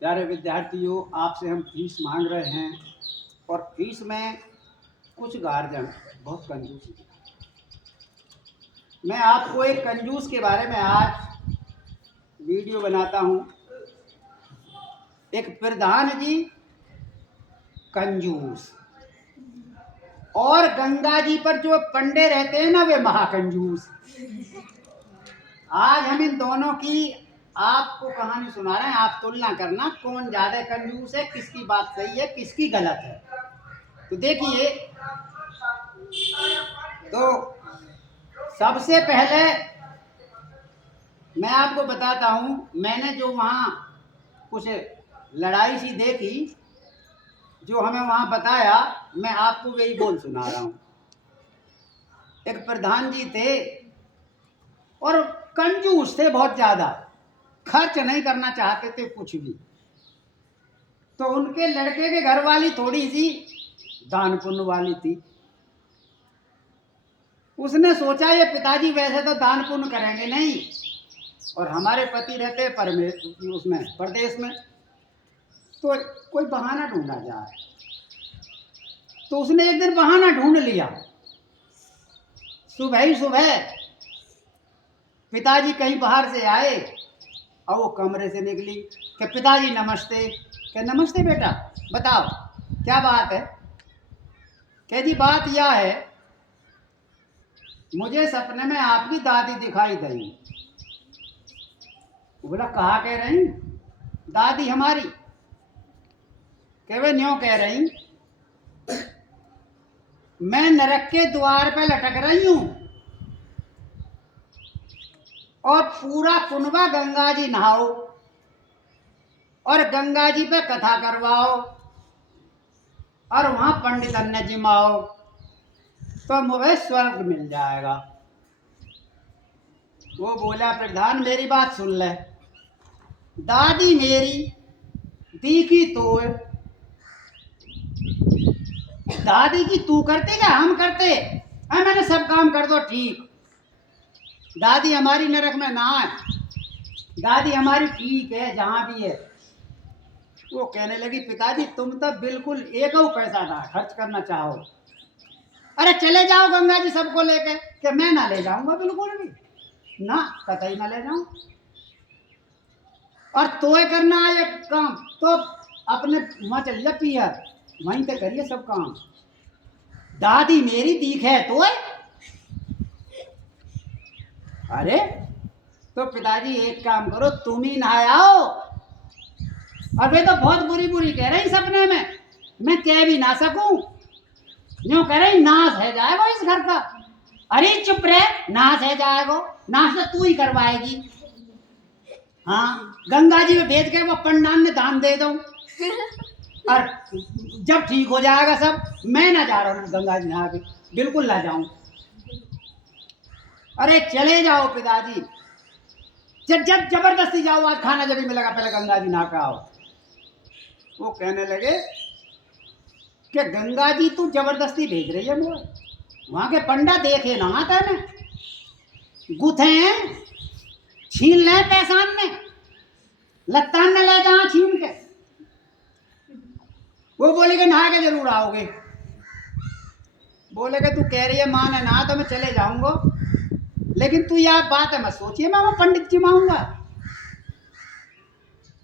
प्यारे विद्यार्थियों, आपसे हम फीस मांग रहे हैं और फीस में कुछ गार्जियन बहुत कंजूसी दिखाते हैं। मैं आपको एक कंजूस के बारे में आज वीडियो बनाता हूँ। एक प्रधान जी कंजूस और गंगा जी पर जो पंडे रहते हैं ना, वे महाकंजूस। आज हम इन दोनों की आपको कहानी सुना रहे हैं। आप तुलना करना कौन ज्यादा कंजूस है, किसकी बात सही है, किसकी गलत है। तो देखिए, तो सबसे पहले मैं आपको बताता हूं, मैंने जो वहां कुछ लड़ाई सी देखी, जो हमें वहां बताया, मैं आपको वही बोल सुना रहा हूं। एक प्रधान जी थे और कंजूस थे, बहुत ज्यादा खर्च नहीं करना चाहते थे कुछ भी। तो उनके लड़के के घर वाली थोड़ी सी दान पुण्य वाली थी। उसने सोचा ये पिताजी वैसे तो दान पुण्य करेंगे नहीं, और हमारे पति रहते परमेश्वर उसमें प्रदेश में, तो कोई बहाना ढूंढा जाए। तो उसने एक दिन बहाना ढूंढ लिया। सुबह ही सुबह पिताजी कहीं बाहर से आए और वो कमरे से निकली कि पिताजी नमस्ते। क्या नमस्ते बेटा, बताओ क्या बात है। क्या जी, बात यह है, मुझे सपने में आपकी दादी दिखाई दी। बोला कहा कह रही? दादी हमारी। वे न्यों कह रही? मैं नरक के द्वार पे लटक रही हूं और पूरा कुनबा गंगा जी नहाओ और गंगा जी पे कथा करवाओ और वहां पंडित अन्न जिमाओ, तो मुझे स्वर्ग मिल जाएगा। वो बोला प्रधान मेरी बात सुन ले, दादी मेरी दीखी तो दादी की तू करते क्या हम करते? हाँ, मैंने सब काम कर दो ठीक। दादी हमारी नरक में ना है, दादी हमारी ठीक है जहां भी है। वो कहने लगी पिताजी तुम तो बिल्कुल एक पैसा ना खर्च करना चाहो। अरे चले जाओ गंगा जी सबको लेके। कि मैं ना ले जाऊंगा बिल्कुल भी ना, कतई ना ले जाऊं। और तोय करना है एक काम तो अपने वहां चलिए पियर, वहीं पे करिए सब काम। दादी मेरी दीख है तो अरे तो पिताजी एक काम करो, तुम ही नहाए आओ। और वे तो बहुत बुरी बुरी कह रही सपने में, मैं कह भी ना सकूं। यूं कह रही नाश है जाएगा इस घर का। अरे चुप रहे, नाश है जाएगा, नाश तो तू ही करवाएगी। हाँ, गंगा जी में भेज के वो पंडान में दान दे दो और जब ठीक हो जाएगा सब, मैं ना जा रहा हूँ गंगा जी नहा के, बिल्कुल ना जाऊं। अरे चले जाओ पिताजी, जब जब जबरदस्ती जाओ, आज खाना जब भी मिलेगा पहले गंगा जी नहा के आओ। वो कहने लगे कि गंगा जी तू जबरदस्ती भेज रही है मोर, वहां के पंडा देखे ना आता ना, गुथे छीन ले पैसान में, लत्तान न ले जहां छीन के। वो बोले कि नहा के जरूर आओगे। बोले कि तू कह रही है माँ ने नहा तो मैं चले जाऊंगा, लेकिन तू यह बात है मत सोचिए मैं पंडित जी मांगूंगा,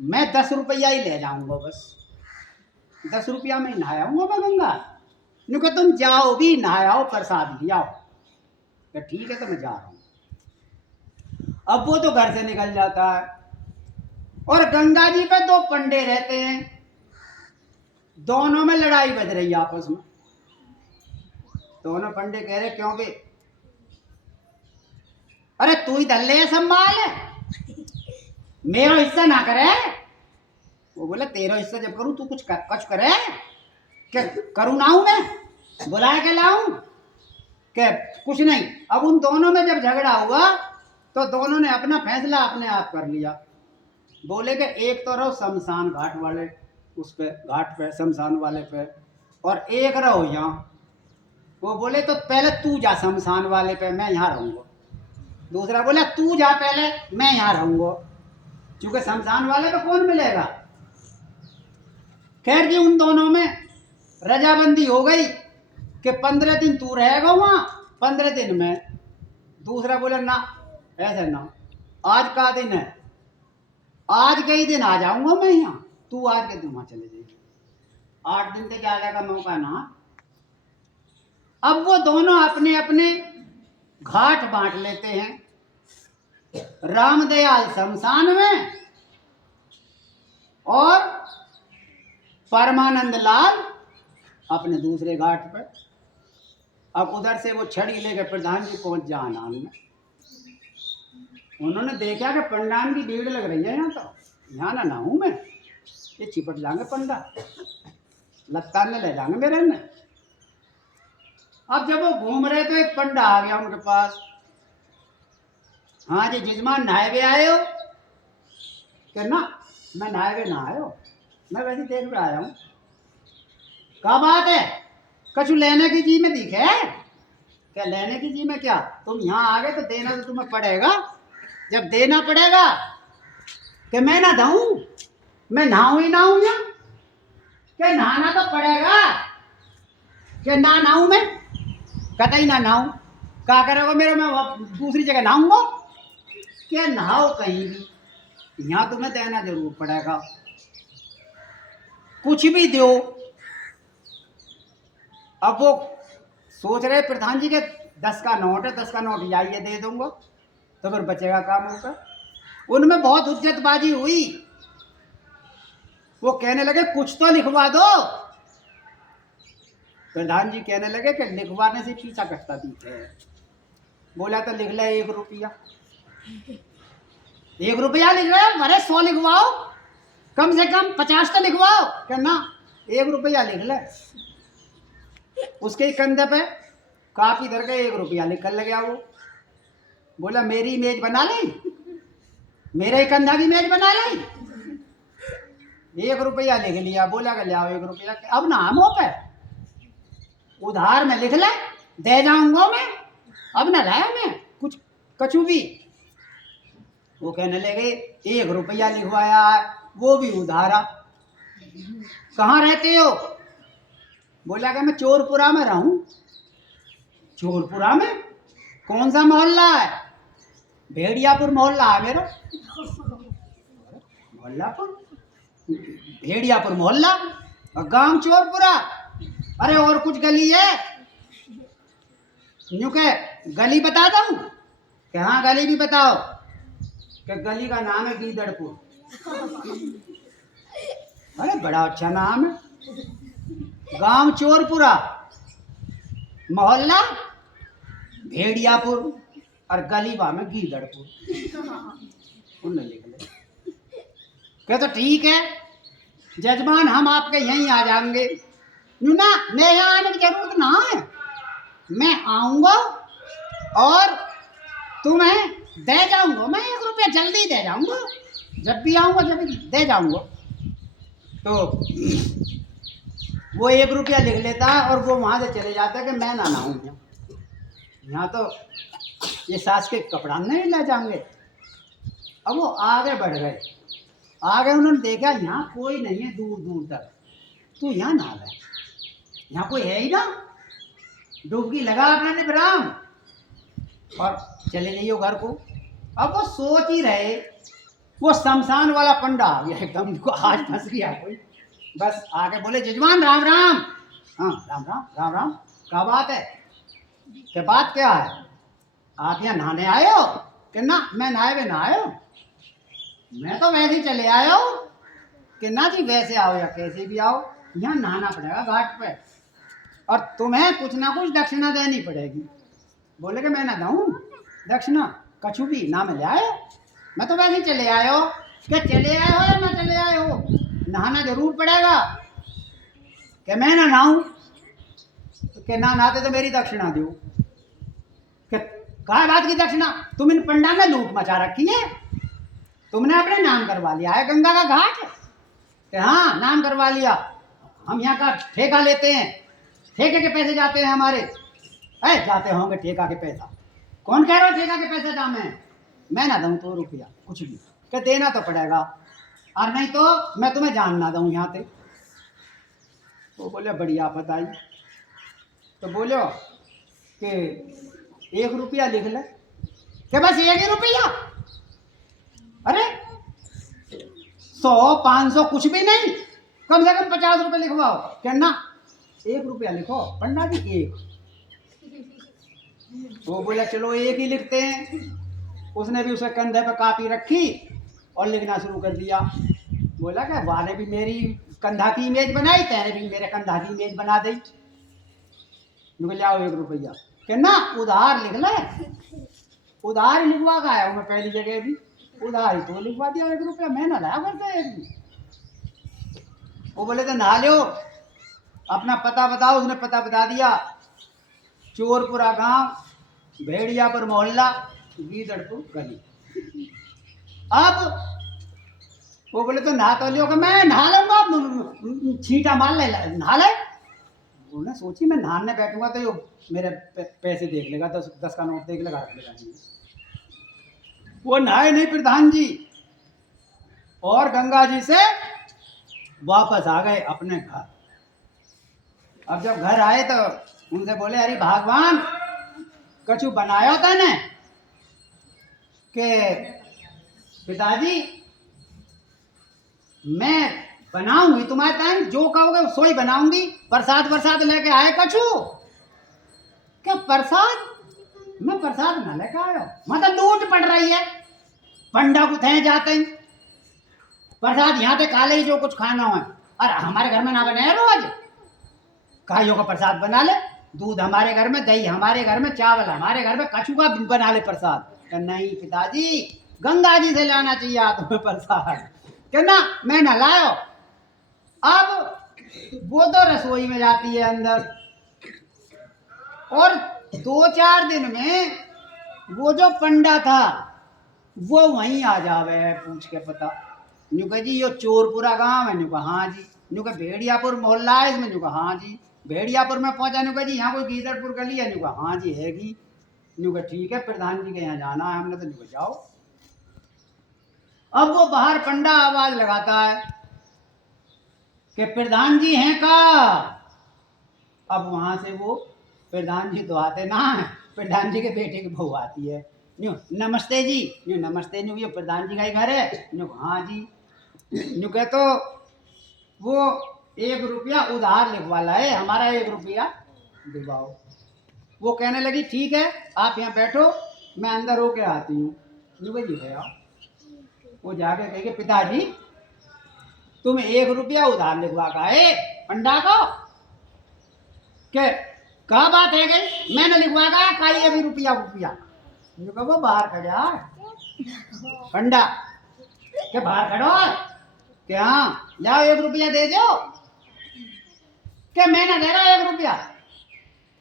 मैं 10 रुपया ही ले जाऊंगा, बस 10 रुपया में नहाया हूँ मैं गंगा। नुका तुम जाओ भी नहाओ, प्रसाद भी आओ। तो ठीक है, तो मैं जा रहा हूँ। अब वो तो घर से निकल जाता है और गंगा जी पे 2 पंडे रहते हैं, दोनों में लड़ाई बज रही है आपस में। दोनों पंडे कह रहे क्यों बे? अरे तू ही धल ले संभाल, मेरा हिस्सा ना करे। वो बोले तेरा हिस्सा जब करूं तू कुछ करे, क्या करूं ना हूं मैं, बुलाए के लाऊं क्या? कुछ नहीं। अब उन दोनों में जब झगड़ा हुआ तो दोनों ने अपना फैसला अपने आप कर लिया। बोले कि एक तो रहो शमशान घाट वाले उस पे, घाट पे शमशान वाले पे, और एक रहो यहाँ। वो बोले तो पहले तू जा शमशान वाले पे, मैं यहाँ रहूंगा। दूसरा बोला तू जा पहले, मैं यहाँ रहूंगा, क्योंकि शमशान वाले पे कौन मिलेगा, खैर जी उन दोनों में रजाबंदी हो गई कि 15 दिन तू रहेगा वहां, 15 दिन में। दूसरा बोला ना, ऐसे ना, आज का दिन है, आज के ही दिन आ जाऊंगा मैं यहाँ, तू आज के दिन वहां चले जाएगी, 8 दिन से ज्यादा का मौका ना। अब वो दोनों अपने अपने घाट बांट लेते हैं, रामदयाल शमशान में और परमानंद लाल अपने दूसरे घाट पर। अब उधर से वो छड़ी लेकर प्रधान जी पहुंच जा आनान में। उन्होंने देखा कि पंडान की भीड़ लग रही है यहाँ, तो यहाँ ना हूं मैं, ये चिपट जाएंगे पंडा, लत्ता में ले जाएंगे मेरे में। अब जब वो घूम रहे तो एक पंडा आ गया उनके पास। हाँ जी जजमान नहाए हुए आए हो? कि ना मैं नहाए हुए ना आयो, मैं वैसे देख रहा आया हूँ। क्या बात है, कछु लेने की चीज में दिखे? क्या लेने की चीज में क्या, तुम यहाँ आ गए तो देना तो तुम्हें पड़ेगा। जब देना पड़ेगा कि मैं ना दूं, मैं नहाऊं ही नहाऊं यहाँ, क्या नहाना तो पड़ेगा, क्या ना नहाऊं मैं, कतई ना नहाऊं। क्या करोगे मेरे, मैं दूसरी जगह नहाऊंगा? क्या नहाओ कहीं भी, यहाँ तुम्हें देना जरूर पड़ेगा, कुछ भी दो। अब वो सोच रहे प्रधान जी के 10 का नोट है, 10 का नोट जाइए दे दूंगा तो फिर बचेगा काम होगा। उनमें बहुत हुज्जतबाजी हुई, वो कहने लगे कुछ तो लिखवा दो। प्रधान जी कहने लगे कि लिखवाने से पीछा कटता दिखे। बोला तो लिख ले 1 रुपया। 1 रुपया लिख रहे हो? अरे 100 लिखवाओ, कम से कम 50 तो लिखवाओ। क्या ना 1 रुपया लिख ले। उसके कंधे पे काफी धर के 1 रुपया निकल लगा वो। बोला मेरी मेज बना ली, मेरे कंधा की मेज बना ली। 1 रुपया लिख लिया। बोला कि ले आओ 1 रुपया। अब ना हो पे उधार में लिख ले, दे जाऊंगा मैं, अब ना लाया मैं कुछ कछु भी। वो कहने लगे 1 रुपया लिखवाया है, वो भी उधारा। कहाँ रहते हो? बोला कि मैं चोरपुरा में रहूं। चोरपुरा में? कौन सा मोहल्ला है? भेड़ियापुर मोहल्ला है मेरा। मोहल्लापुर, भेड़ियापुर मोहल्ला और गांव चोरपुरा। अरे और कुछ गली है? यूं के गली बता दूं कि हाँ गली भी बताओ? कि गली का नाम है गीदड़पुर। अरे बड़ा अच्छा नाम है। गांव चोरपुरा, मोहल्ला भेड़ियापुर और गली वहां में गीदड़पुर। उनने लिख लिया। क्या तो ठीक है जजमान, हम आपके यहीं आ जाएंगे। ना मैं यहाँ आने की जरूरत ना है, मैं आऊंगा और तुम्हें दे जाऊंगा। मैं 1 रुपया जल्दी दे जाऊंगा, जब भी आऊंगा जब भी दे जाऊंगा। तो वो 1 रुपया लिख लेता है और वो वहां से चले जाता है कि मैं ना नहाऊं यहाँ, तो ये सास के कपड़ा नहीं ले जाएंगे। अब वो आगे बढ़ गए, आगे उन्होंने देखा यहाँ कोई नहीं है दूर दूर तक, तू यहाँ नहा ले, यहाँ कोई है ही ना। डुबकी लगा अपने निबराम और चले जाइए घर को। अब वो सोच ही रहे, वो शमशान वाला पंडा आ गया एकदम, आज फंस गया कोई। बस आके बोले जजमान राम राम। हाँ राम राम राम राम। क्या बात है? क्या बात क्या है? आप यहाँ नहाने आए हो? कि ना मैं नहाए हुए ना आयो, मैं तो वैसे ही चले आयो। कि ना जी वैसे आओ या कैसे भी आओ, यहाँ नहाना पड़ेगा घाट पे और तुम्हें कुछ ना कुछ दक्षिणा देनी पड़ेगी। बोले कि मैं ना दूँ दक्षिणा कछु भी ना, मैं ले आयो, मैं तो वैसे ही चले आयो। क्या चले आए हो या ना चले आए हो, नहाना जरूर पड़ेगा। कि मैं ना नहाऊं? कि ना नहाते तो मेरी दक्षिणा दो। कि कहा बात की दक्षिणा? तुम इन पंडा में लूट मचा रखी है, तुमने अपने नाम करवा लिया है गंगा का घाट। कि हाँ नाम करवा लिया, हम यहाँ का ठेका लेते हैं, ठेके के पैसे जाते हैं हमारे। है जाते होंगे ठेका के पैसा, कौन कह रहा हो ठेका के पैसे दाम है? मैं ना दूं तो रुपया कुछ भी, क्या देना तो पड़ेगा, और नहीं तो मैं तुम्हें जान ना दूं यहाँ से। वो बोले बढ़िया बताई। तो बोलो कि 1 रुपया लिख ले। क्या बस 1 ही रुपया? अरे 100 500 कुछ भी नहीं, कम से कम 50 रुपये लिखवाओ। क्या ना 1 रुपया लिखो पंडा जी 1। वो बोला चलो 1 ही लिखते हैं। उसने भी उसे कंधे पर कापी रखी और लिखना शुरू कर दिया। बोला क्या वाले भी मेरी कंधा की इमेज बनाई, तेने भी मेरे कंधा की इमेज बना दी। बोले आओ 1 रुपया। क्या ना उधार लिख ले। उधार ही लिखवा का आया हूँ मैं पहली जगह भी, उधार ही तो लिखवा दिया 1 रुपया। मैं ना लाया करता एक भी। वो बोले तो नहा लो, अपना पता बताओ। उसने पता बता दिया, चोरपुरा गांव, भेड़ियापुर मोहल्ला, गीदड़पुर गली। अब वो बोले तो नहा तो लियो। कि मैं नहा लूंगा, छींटा मार ले, नहा ले। उन्होंने सोची मैं नहाने बैठूंगा तो ये मेरे पैसे देख लेगा, 10 का नोट देख लेगा, रख लेगा। वो नहाए नहीं प्रधान जी, और गंगा जी से वापस आ गए अपने घर। अब जब घर आए तो उनसे बोले अरे भगवान कछु बनाया था ने के पिताजी मैं बनाऊंगी तुम्हारे टाइम, जो कहोगे सो ही बनाऊंगी। प्रसाद लेके आए कछु? क्या प्रसाद? मैं प्रसाद न लेके आयो, मतलब लूट पड़ रही है। पंडा को थे जाते हैं प्रसाद यहाँ पे काले ही जो कुछ खाना हो। अरे हमारे घर में ना बने रोज, काइयों का प्रसाद बना ले। दूध हमारे घर में, दही हमारे घर में, चावल हमारे घर में, कछु का बना ले प्रसाद। नहीं पिताजी गंगा जी से लाना चाहिए तुम्हें प्रसाद। कहना मैं न लायो। अब वो तो रसोई में जाती है अंदर, और 2-4 दिन में वो जो पंडा था वो वहीं आ जावे है पूछ के पता। न्यू कहा जी यो चोरपुरा गांव है। न्यू कहा हाँ जी। न्यू कहा भेड़ियापुर मोहल्ला है इसमें। न्यू कहा हाँ जी। भेड़ियापुर में पहुंचा। न्यू कहा जी यहाँ कोई गीदड़पुर गली है। न्यू कहा हाँ जी हैगी। न्यू कहा ठीक है प्रधान जी के यहाँ जाना है हमने। तो न्यू कहा जाओ। अब वो बाहर पंडा आवाज लगाता है कि प्रधान जी हैं का। अब वहां से वो प्रधान जी तो आते ना है, प्रधान जी के बेटे की बहू आती है। न्यू नमस्ते जी। न्यू नमस्ते। न्यू ये प्रधान जी का ही घर है? न्यू हाँ जी। न्यू कह तो वो 1 रुपया उधार लिखवा लाए, हमारा 1 रुपया दिलवाओ। वो कहने लगी ठीक है आप यहाँ बैठो, मैं अंदर होके आती हूँ। न्यू कह जी भैया। वो जाके कहेगी पिताजी तुम 1 रुपया उधार लिखवा का है पंडा को? क्या बात है गई, मैंने लिखवाएगा का ये भी रुपया। वो बाहर खड़ा पंडा के बाहर खड़ो क्या जाओ 1 रुपया दे दो। क्या मैं ना दे रहा 1 रुपया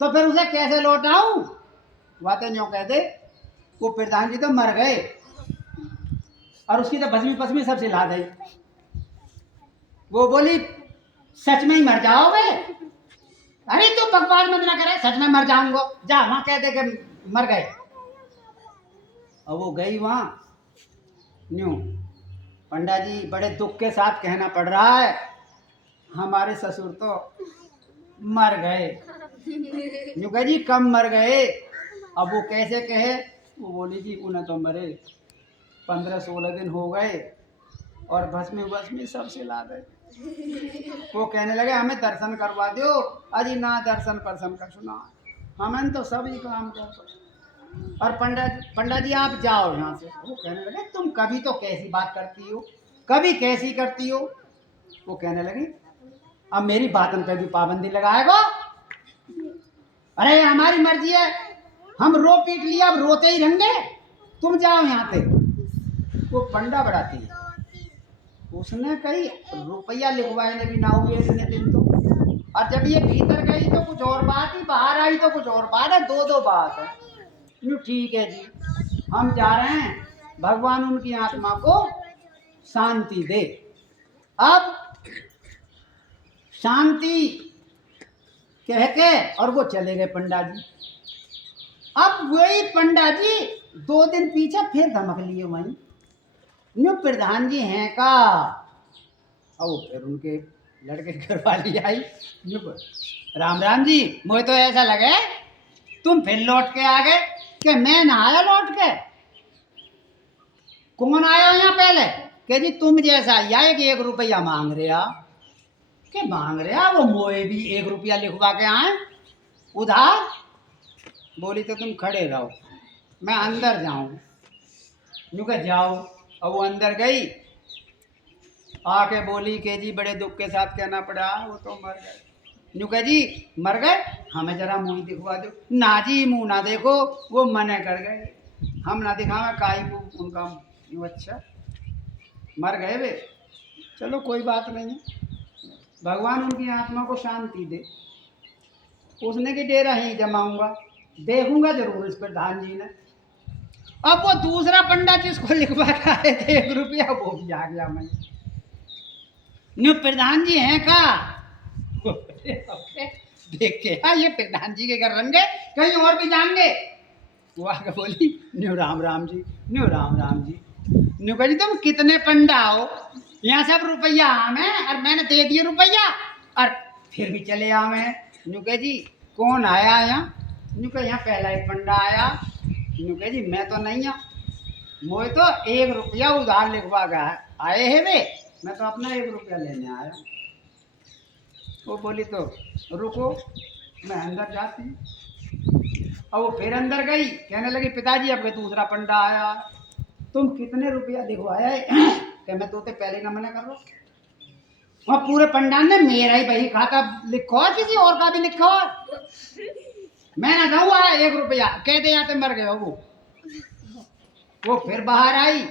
तो फिर उसे कैसे लौटाऊं? बातें न्यों कहते वो प्रधान जी तो मर गए और उसकी तो भस्मी पस्मी सबसे ला गई। वो बोली सच में ही मर जाओगे? अरे तू बकवास मत ना करे, सच में मर जाऊंगा। जा वहां कह दे कि मर गए। और वो गई वहां। न्यू पंडा जी बड़े दुख के साथ कहना पड़ रहा है हमारे ससुर तो मर गए। न्यू कह जी कब मर गए? अब वो कैसे कहे? वो बोली जी उन्हें तो मरे 15-16 दिन हो गए और भस्मी सबसे ला गए। वो कहने लगे हमें दर्शन करवा दो। अजी ना दर्शन परसन का सुना, हमें तो सभी काम कर। और पंडा जी आप जाओ यहाँ से। वो कहने लगे तुम कभी तो कैसी बात करती हो, कभी कैसी करती हो। वो कहने लगी अब मेरी बातों पे भी पाबंदी लगाएगा? अरे हमारी मर्जी है, हम रो पीट लिया अब रोते ही रहेंगे, तुम जाओ यहाँ से। वो पंडा बढ़ाती है, उसने कही रुपया लिखवाने भी ना हुए इतने दिन तो। और जब ये भीतर गई तो कुछ और बात ही, बाहर आई तो कुछ और बात है, दो बात है। ठीक है जी हम जा रहे हैं, भगवान उनकी आत्मा को शांति दे। अब शांति कह के और वो चले गए पंडा जी। अब वही पंडा जी 2 दिन पीछे फिर धमक लिए वहीं। न्यू प्रधान जी हैं का। और फिर उनके लड़के घर वाली आई, राम राम जी, मुझे तो ऐसा लगे तुम फिर लौट के आ गए कि मैं ना आया लौट के। कौन आया यहाँ पहले कि जी तुम जैसा या एक रुपया मांग रहा के मांग रहा, वो मोए भी 1 रुपया लिखवा के आए उधार। बोली तो तुम खड़े रहो, मैं अंदर जाऊं। यूँ कह जाओ। और वो अंदर गई, आके बोली कि जी बड़े दुख के साथ कहना पड़ा वो तो मर गए। यूँ कह जी मर गए, हमें जरा मुंह दिखवा दो। ना जी मुंह ना देखो, वो मना कर गए, हम ना दिखावे काई को उनका। यूँ अच्छा मर गए वे, चलो कोई बात नहीं है, भगवान उनकी आत्मा को शांति दे। उसने की डेरा ही जमाऊंगा, देखूंगा जरूर इस प्रधान जी ने। अब वो दूसरा पंडा जिसको लिखवा के आए थे 1 रुपया, वो भी आ गया। मैं न्यू प्रधान जी हैं का देख के हाँ ये प्रधान जी के घर रंगे कहीं और भी जाएंगे। वो आके बोली new Ram ji, new Ram ji. New कह जी तुम कितने पंडा हो, यहाँ सब रुपया हमें और मैंने दे दिए रुपया और फिर भी चले आ मैं। न्यू कह जी कौन आया यहाँ? न्यू कह यहाँ पहला एक पंडा आया। न्यू कह जी मैं तो नहीं आ, मोए तो 1 रुपया उधार लिखवा गया आए है वे, मैं तो अपना 1 रुपया लेने आया। वो बोली तो रुको मैं अंदर जाती हूँ। और वो फिर अंदर गई, कहने लगी पिताजी अब दूसरा पंडा आया, तुम कितने रुपया लिखवाया है? कि मैं तो पहले ना मना कर रहा। वहाँ पूरे पंडाल ने मेरा ही बही खाता लिखो, किसी और का भी लिखो, मैं ना दूंगा 1 रुपया, कहते जाते मर गए हो। वो फिर बाहर आई,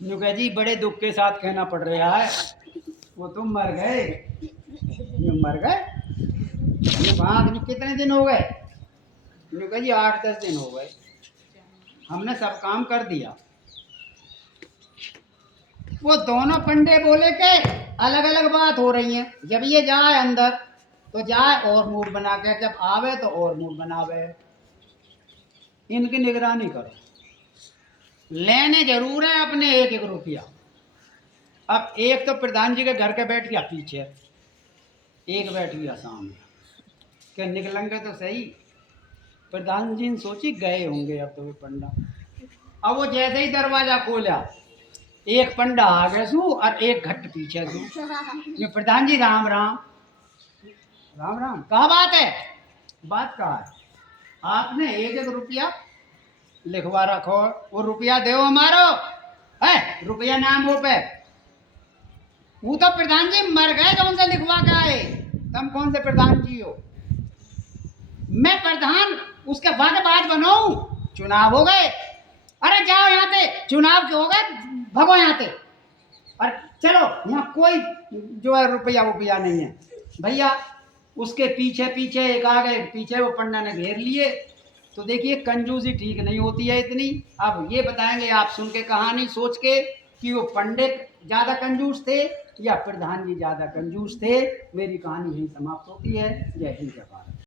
यूँ कह जी बड़े दुख के साथ कहना पड़ रहा है वो तुम मर गए। यूँ मर गए वहाँ कितने दिन हो गए? यूँ कह जी 8-10 दिन हो गए, हमने सब काम कर दिया। वो दोनों पंडे बोले के अलग अलग बात हो रही है, जब ये जाए अंदर तो जाए और मूड बना के, जब आवे तो और मूड बनावे। इनकी निगरानी करो, लेने जरूर है अपने 1-1 रुपया। अब एक तो प्रधान जी के घर के बैठ गया पीछे, एक बैठ गया सामने, क्या निकलेंगे तो सही। प्रधान जी ने सोची गए होंगे अब तो वे पंडा। अब वो जैसे ही दरवाजा खोला, एक पंडा आ गया सू और एक घट पीछे सू। प्रधान जी राम राम। राम राम, कहा बात है? बात कहा है? आपने 1-1 रुपया लिखवा रखो, वो रुपया दो हमारो है, रुपया नाम हो पे। वो तो प्रधान जी मर गए कौन से लिखवा के आए, तुम कौन से प्रधान जी हो? मैं प्रधान उसके बाद बात बनाऊं, चुनाव हो गए। अरे जाओ यहाँ पे, चुनाव जो हो गए भगो यहाँ पे, और चलो यहाँ कोई जो है रुपया वुपया नहीं है भैया। उसके पीछे पीछे एक आ गए, पीछे वो पंडा ने घेर लिए। तो देखिए कंजूसी ठीक नहीं होती है इतनी। अब ये बताएंगे आप सुन के कहानी सोच के कि वो पंडित ज़्यादा कंजूस थे या प्रधान जी ज़्यादा कंजूस थे। मेरी कहानी यही समाप्त होती है। जय हिंद जय भारत।